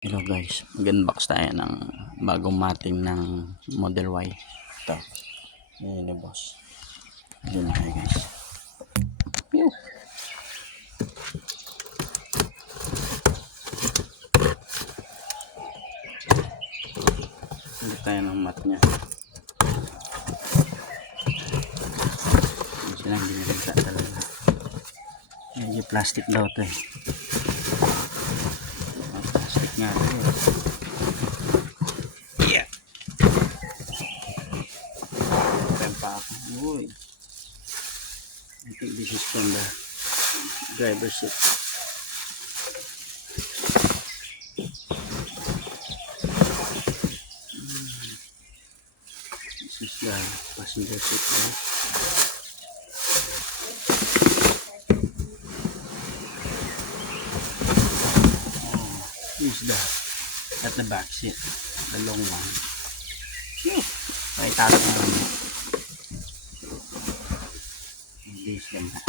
Hello guys, mag-unbox tayo ng bagong mating ng Model Y. Ito, yun na boss. Yun na kayo guys. Pew! Ulit tayo ng mat nya. Hindi silang ginagisa talaga. Medyo plastic daw ito eh. Plastic nga ito eh. Yeah! Open pa ako. Uy! I think this is from the driver's seat. This is the passenger seat guys. This is at the back seat, the long one. May tato na naman. This lang na.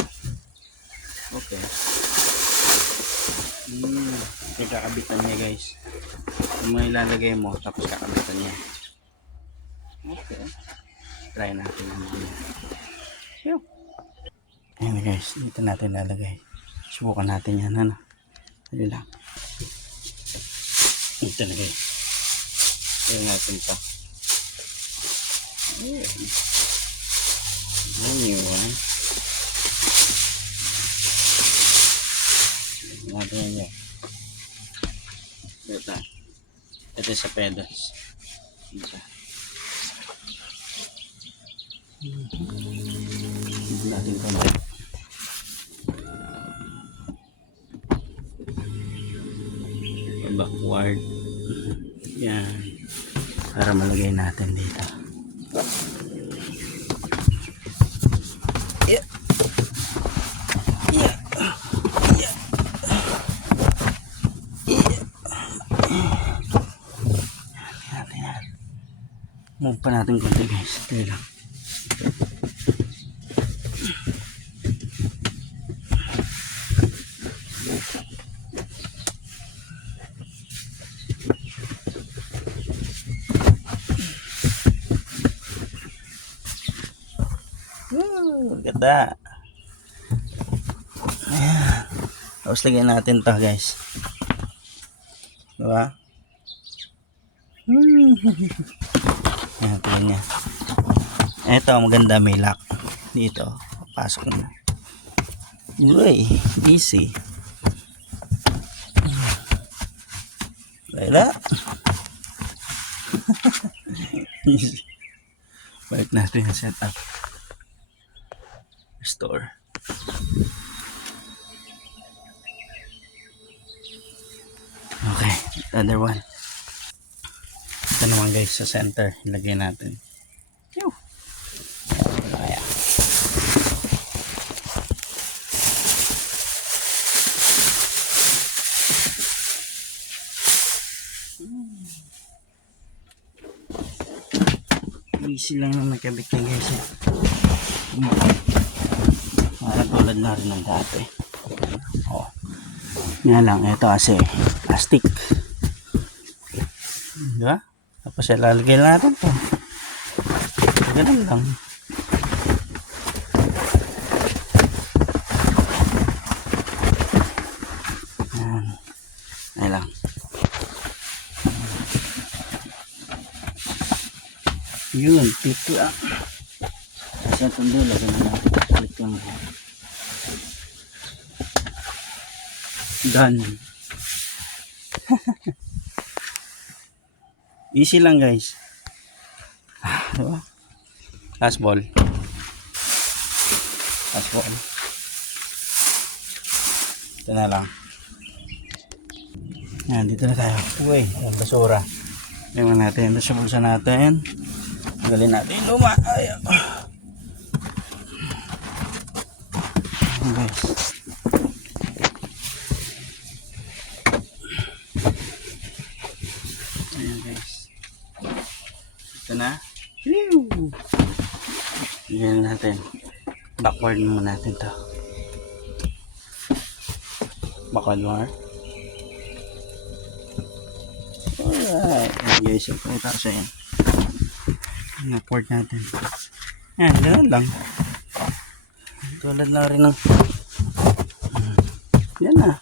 Okay. Ito kakabitan niya guys. Yung mga ilalagay mo, tapos kakabitan niya. Okay. Try natin yung mga. Ayan guys, dito natin lalagay. Subukan natin yan, ano. Dali lang. Ito na guys. Ayan natin ito. Ayan. Ayan yun. Natin yan. Ito. Ito sa pedals. Ito. Ito natin konti. Backward. Yan. Para malagay natin dito. Yeah. Yeah. Yeah. Yan. Move pa natin konti guys. Ito lang. Ganda. Ayan. Tapos lagyan natin to guys. Diba? Ayan, tingnan niya. Ito, maganda, may lock. Dito, pasok na. Uy, easy. Wala. Easy. Balik natin yung setup. Restore. Okay, other one. Ito naman guys sa center, ilagay natin. Ayan. Easy lang na magkabit niya guys. Parang tulad na rin ng dati. Oh. Yan lang, ito kasi plastic. Diba? Tapos ilalagay natin to. Ganun lang. Yan. Ayan lang. Yun, click lang. Kasi itong dulo, ganun lang. Click lang. Done. Easy lang guys. Diba? Last ball. Last ball. Ito na lang. Yan, dito na tayo. Uy, yung basura. Tingnan natin. Ito sa bulsa natin. Tanggalin natin yung luma. Ayan. Guys. Ayan guys. Ito na. Yan natin. Backward muna natin to. Backward more. guys. Ito itaas yan. Na-port natin. Yan, ganoon lang. Tulad lang rin ng yan na.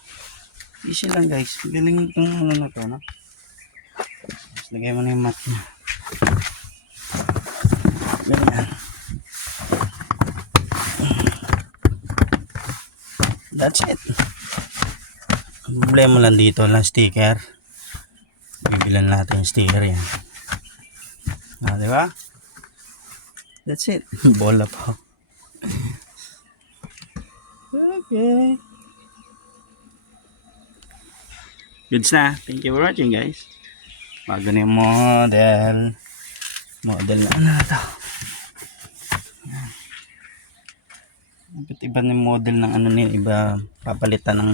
Easy lang guys. Galing itong ano na to, no? Tapos lagay mo na yung mat niya. Ganyan. That's it. Ang problema lang dito lang sticker. Bibilan natin yung sticker yan. Ah, di ba? That's it. Bola pa. Okay. Goods na. Thank you for watching guys. Bago na yung model. Model na ano na to. Iba yung model ng ano niya. Iba papalitan ng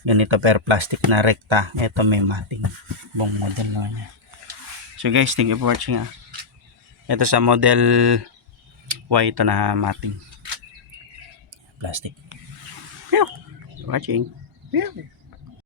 ganito pero plastic na rekta. Ito may mating. Buong model naman niya. So guys, thank you for watching. Ito sa model Y ito na mating. Plastic. Yeah. Watching. Yeah.